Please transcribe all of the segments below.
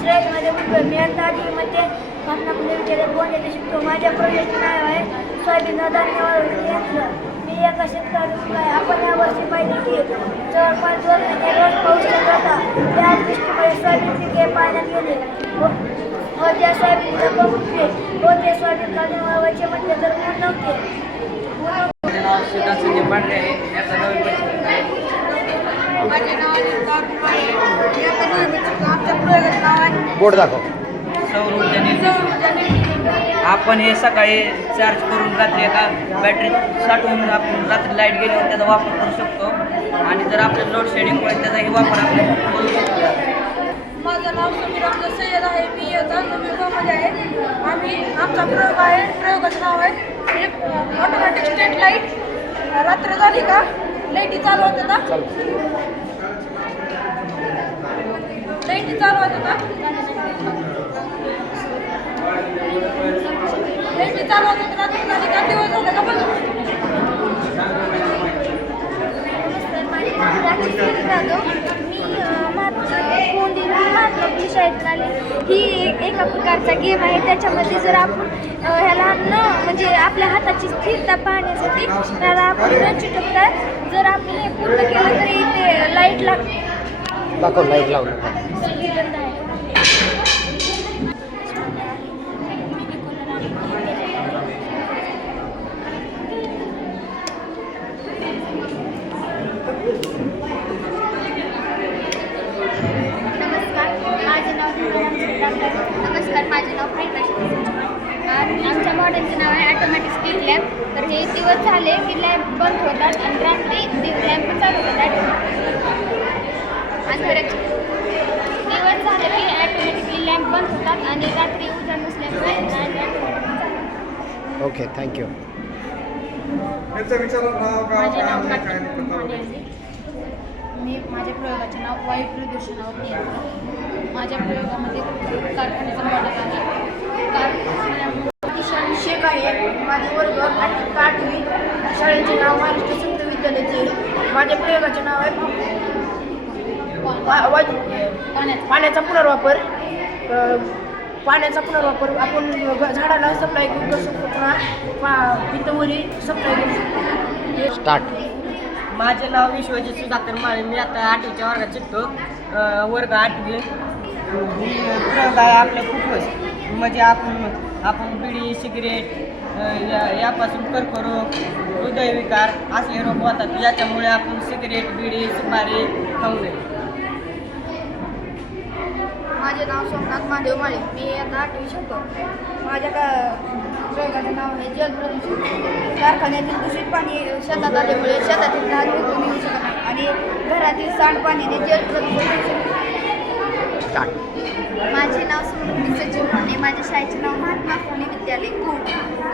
शाळेमध्ये मी आता आठवीमध्ये महात्मा फुले विद्यालयात बोलण्याचे शिकतो. माझ्या प्रोजेक्टचे नाव आहे सोयाबीन धान्यावर यंत्र. मी एका शेतकरी आहे. आपण यावर्षी पाहिजे की जवळपास 2 महिने रोज पाऊस पडत होता. त्या दृष्टीमुळे सोयाबीन पिके पाण्यात गेले व त्या सोयाबीनचा पंप फुटले व ते सोयाबीन काढून वळवायचे म्हटले तर ऊन नव्हते. माझे नाव श्रीकांत संजय पांढरे आहे. मी आता 9वी शिकत आहे. माझे नाव आमच्या प्रयोगाचं नाव आहे बोर्ड दाखव. सौर ऊर्जा निर्मिती. आपण हे सकाळी चार्ज करून रात्री एका बॅटरीत साठवून आपण रात्री लाईट गेल्यावर त्याचा वापर करू शकतो आणि जर आपल्याला लोड शेडिंगमुळे त्याचाही वापर आपण करू शकतो. माझं नाव समीर अफजल सय्यद आहे. मी आता 9वी मध्ये आहे. आमचा प्रयोग आहे. प्रयोगाचं नाव आहे ऑटोमॅटिक स्ट्रीट लाईट. रात्र झाली का लाईटी चालू होते ना, लाईटी चालू होते ना, लाईटी चालू होते रात्री झाली का दिवस झाला का बघा. महात्मा शाळेत आले. ही एका प्रकारचा गेम आहे. त्याच्यामध्ये जर आपण ह्याला म्हणजे आपल्या हाताची स्थिरता पाहण्यासाठी त्याला आपण न चिटकता जर आपण हे पूर्ण केलं तरी ते लाईट लागते. दाखव लाईट लावलं. नमस्कार, माझे नाव प्रेरणा. आमच्या मॉडेलचं नाव आहे ऑटोमॅटिक स्ट्रीट लॅम्प. तर हे दिवस झाले की लॅम्प बंद होतात आणि रात्री लॅम्प चालू होतात. अंधाराचे दिवस झाले की ऑटोमॅटिकली लॅम्प बंद होतात आणि रात्री उजाड नसल्यामुळे ओके, थँक्यू. माझे नाव काठी. मी माझ्या प्रयोगाचे नाव वायू प्रदूषणावर नियंत्रण. माझ्या प्रयोगामध्ये कारखान्याचा मॉडेल आहे. शेख आहे. माझे वर्ग 8वी. शाळेचे नाव महाराष्ट्र संत विद्यालयाचे. माझ्या प्रयोगाचे नाव आहे पाण्याचा पुनर्वापर. पाण्याचा पुनर्वापर आपण झाडाला सप्लाय करू शकतो किंवा पितवरी सप्लाय करू शकतो. स्टार्ट. माझे नाव विश्वजित सुधाकर माळे. मी आता 8वीच्या वर्गात शिकतो. वर्ग 8वी. ही प्रयोग आहे आपल्या खूपच म्हणजे आपण बिडी सिगरेट यापासून कर्करोग हृदयविकार असले रोग होतात. याच्यामुळे आपण सिगरेट बिडी सुपारी खाऊ नये. माझे नाव सोमनाथ महादेव माळे. मी आता 8वी शिकतो. माझ्या प्रयोगाचं नाव आहे जलप्रदूषण. कारखान्यातील दूषित पाणी शेतात आल्यामुळे शेतातील धान उगवून येऊ शकत नाही आणि घरातील सांडपाण्याने जलप्रदूषण होऊ शकते. स्टार्ट. माझे नाव समृद्धी सचिन होणे. माझ्या शाळेचे नाव महात्मा फुले विद्यालय कोण.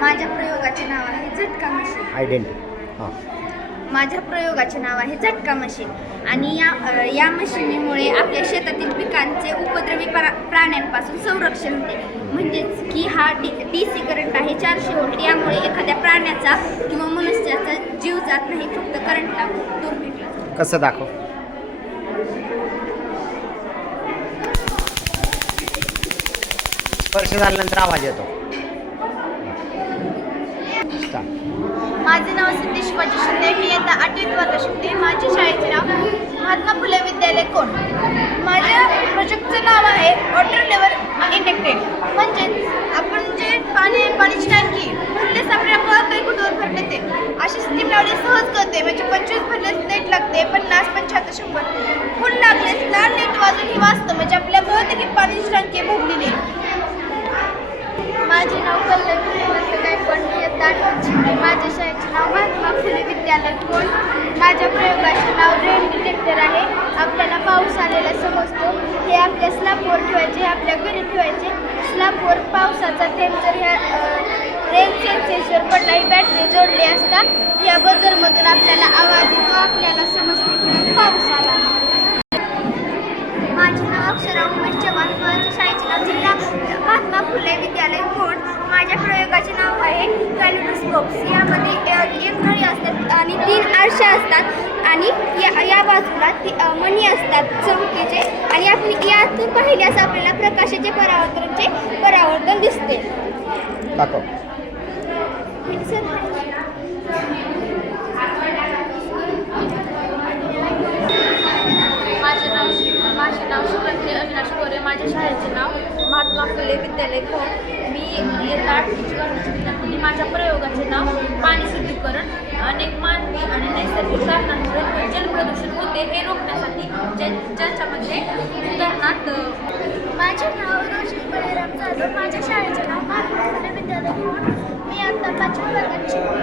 माझ्या प्रयोगाचे नाव आहे झटका मशीन. आयडेंटिटी. हां. माझ्या प्रयोगाचे नाव आहे झटका मशीन आणि या मशिनीमुळे आपल्या शेतातील पिकांचे उपद्रवी प्राण्यांपासून संरक्षण होते. म्हणजेच की हा DC करंट आहे 400 व्होल्ट. यामुळे एखाद्या प्राण्याचा किंवा मनुष्याचा जीव जात नाही, फक्त करंटला दूर भेटला. कसं दाखव. स्पर्श झाल्यानंतर आवाज येतो. स्टार्ट. माझे नाव सिद्धेश शिवाजी शिंदे. मी आता 8वीत वर्गात शिकते. माझ्या शाळेचे नाव महात्मा फुले विद्यालय कोण. माझ्या प्रोजेक्टचं नाव आहे वॉटर लेवल इंडेक्टेड. म्हणजेच आपण जे पाण्याची टाकी भरलेच आपल्याला कळतंय कुठवर भरले ते अशी स्कीम लावली सहज कळते. म्हणजे 25 भरलेच नेट लागते, 50, 75, 100 फुल लागलेच लाल नेट वाजून ही वाचतं. म्हणजे आपल्याला कळतं की पाण्याची टाकी भरलेली. माझे नाव पल्लवी हेमंत गायकवाड. मी आता 8वीत शिकते. माझ्या शाळेचे नाव महात्मा फुले विद्यालय कोण. माझ्या प्रयोगाचे नाव रेन डिटेक्टर आहे. आपल्याला पाऊस आलेला समजतो. हे आपल्या स्लॅबवर ठेवायचे, आपल्या घरी ठेवायचे. स्लॅबवर पावसाचा थेंब जर ह्या रेन सेन्सेसवर पडला, ही बॅटरी जोडली असता ह्या बजरमधून आपल्याला आवाज येतो. आपल्याला समजते की पाऊस आला. माझे नाव अक्षर नाव उमेश चव्हाण. माझ्या शाळेचे नाव जिल्हा महात्मा फुले विद्यालय कोण. माझ्या प्रयोगाचे नाव आहे कॅलिडोस्कोप. यामध्ये एक नळी असतात आणि 3 आरसे असतात आणि या बाजूला मणी असतात चमकीचे आणि आपण यातून पाहिल्यास आपल्याला प्रकाशाचे परावर्तन दिसते. दाखव. माझे नाव शुभंती अविनाश कोरे. माझ्या शाळेचे नाव महात्मा फुले विद्यालय कोण. मी इयत्ता 8वीची वर्गाची विद्यार्थी. माझ्या प्रयोगाचे नाव पाणी शुद्धीकरण. अनेक मानवी आणि नैसर्गिक कारणांमुळे जलप्रदूषण होते हे रोखण्यासाठी ज्यांच्यामध्ये उदाहरणार्थ माझे नाव रोशनी बळीराम जाधव. माझ्या शाळेचे नाव महात्मा फुले विद्यालय कोण. मी आता 5वी वर्गात शिकते.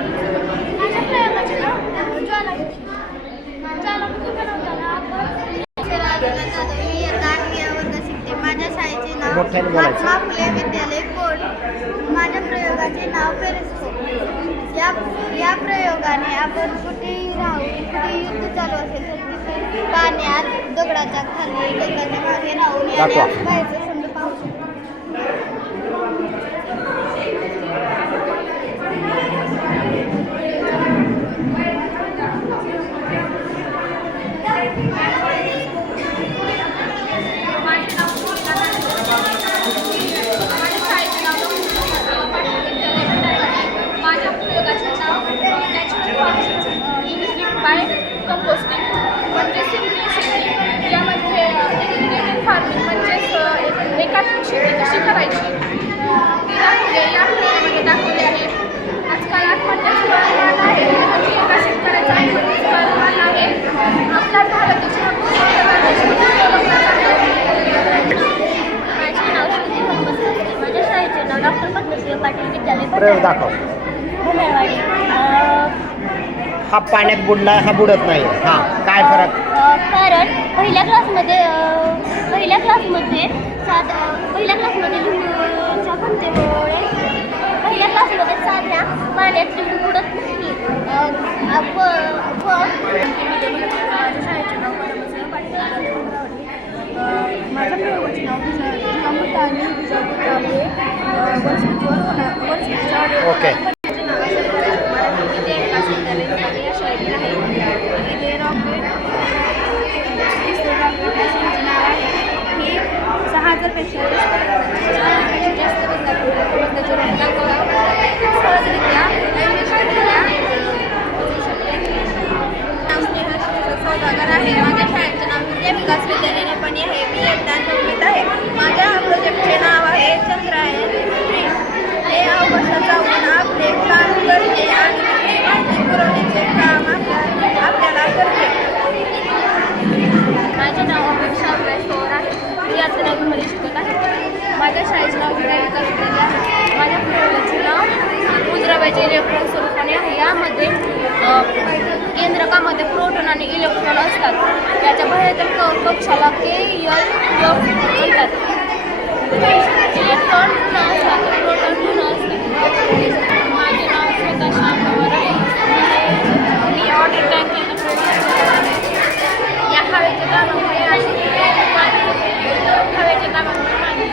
माझ्या प्रयोगाचे नाव ज्वालामुखी. ज्वालामुखी बनवताना आपण मी इयत्ता 8वी वर्गात शिकते. माझ्या शाळेचे नाव मोठ्याने बोलायचं. महात्मा फुले विद्यालय कोण. माझ्या प्रयोगाचे नाव पेरिस्कोप. या प्रयोगाने आपण कुठेही राहू, कुठे युद्ध चालू असेल तर तिथे पाण्यात दगडाच्या खाली दगडाच्या मागे राहून दाखवा. बाहेरचं समजा पाहू शकतो. माझ्या प्रयोगाचे नाव बाय कंपोस्टिंग म्हणजे सेंद्रिय शेती. यामध्ये इंटिग्रेटेड फार्मिंग म्हणजेच एकात्मिक शेती कशी करायची ती या प्रयोगामध्ये दाखवले आहे. आजकाल आत्महत्याचे प्रमाण आहे म्हणजे एका शेतकऱ्याचा आत्महत्येचे प्रमाण आहे. आपला भारत देश माझे नाव श्रुती मोहम्मद. माझ्या शाळेचे नाव डॉक्टर पद्मश्री पाटील विद्यालय प्रयोग दाखव. भुमेवाडी. हा पाण्यात बुडला, हा बुडत नाही. हां, काय फरक? कारण पहिल्या क्लासमध्ये लिंबूच्या घनतेमुळे पहिल्या क्लासमध्ये साध्या पाण्यात लिंबू बुडत नाही. माझ्या शाळेचे नाव पद्मश्री पाटील माझ्या प्रयोगाचे नाव ओके. सौदागर आहे. माझ्या शाळेचे नाव विद्या विकास विद्यालय नेपाणी आहे. मी इयत्ता 9वीत आहे. माझ्या प्रोजेक्टचे नाव आहे चंद्रायन 3. हे अवकाशात जाऊन आपले काम करते आणि तिथे माहिती पुरवण्याचे काम आपल्याला करते. माझे नाव अपेक्षा अभिलाष पवार आहे. मी आता 9वीमध्ये शिकत आहे. माझ्या शाळेचे नाव विद्या विकास विद्यालय आहे. माझ्या प्रयोगाचे नाव मुद्राबाईचे इलेक्ट्रॉन स्वरूपाने आहे. यामध्ये केंद्रकामध्ये प्रोटॉन आणि इलेक्ट्रॉन असतात. त्याच्या बाहेरच्या कक्षाला KLF म्हणतात. इलेक्ट्रॉन ऋण असतात, प्रोटॉन ऋण असतात. माझे नाव श्वेता श्याम पवार आहे. मी वॉटर टँक यांना प्रयोग करत आहे. या हवेच्या दाबामुळे हवेच्या दाबामुळे पाणी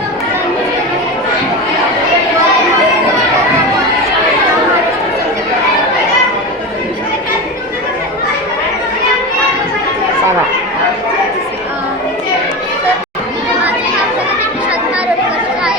सांगा. माझे नाव प्रशांत नारोडकर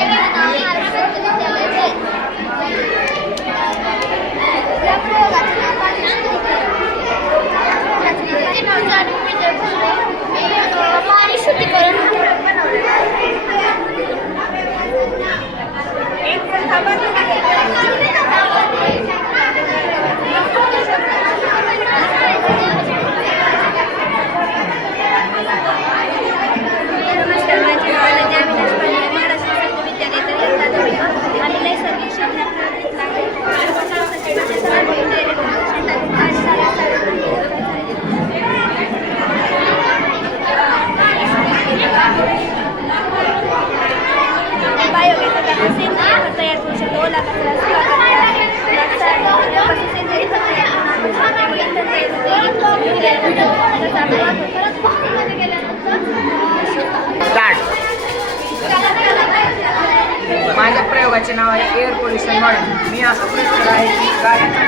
प्रयोगाचे नाव आहे एअर पोल्युशन मॉडेल. मी असा प्रश्न आहे की गाड्यांचा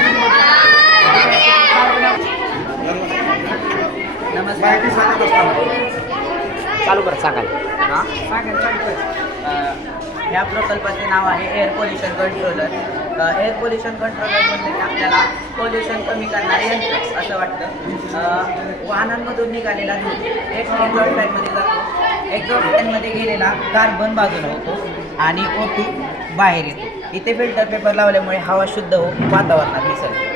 माहिती सांगत असताना चालू कर सांगायला. ह्या प्रकल्पाचे नाव आहे air pollution controller. Air pollution controller म्हणजे आपल्याला पोल्युशन कमी करणारे यंत्र असं वाटतं. वाहनांमधून निघालेला धूर एक एक्झॉस्ट फॅनमध्ये जातो. एक्झॉस्ट फॅनमध्ये गेलेला कार्बन बाजूला होतो आणि O2 बाहेर येतो. इथे फिल्टर पेपर लावल्यामुळे हवा शुद्ध होऊन वातावरणात मिसळते.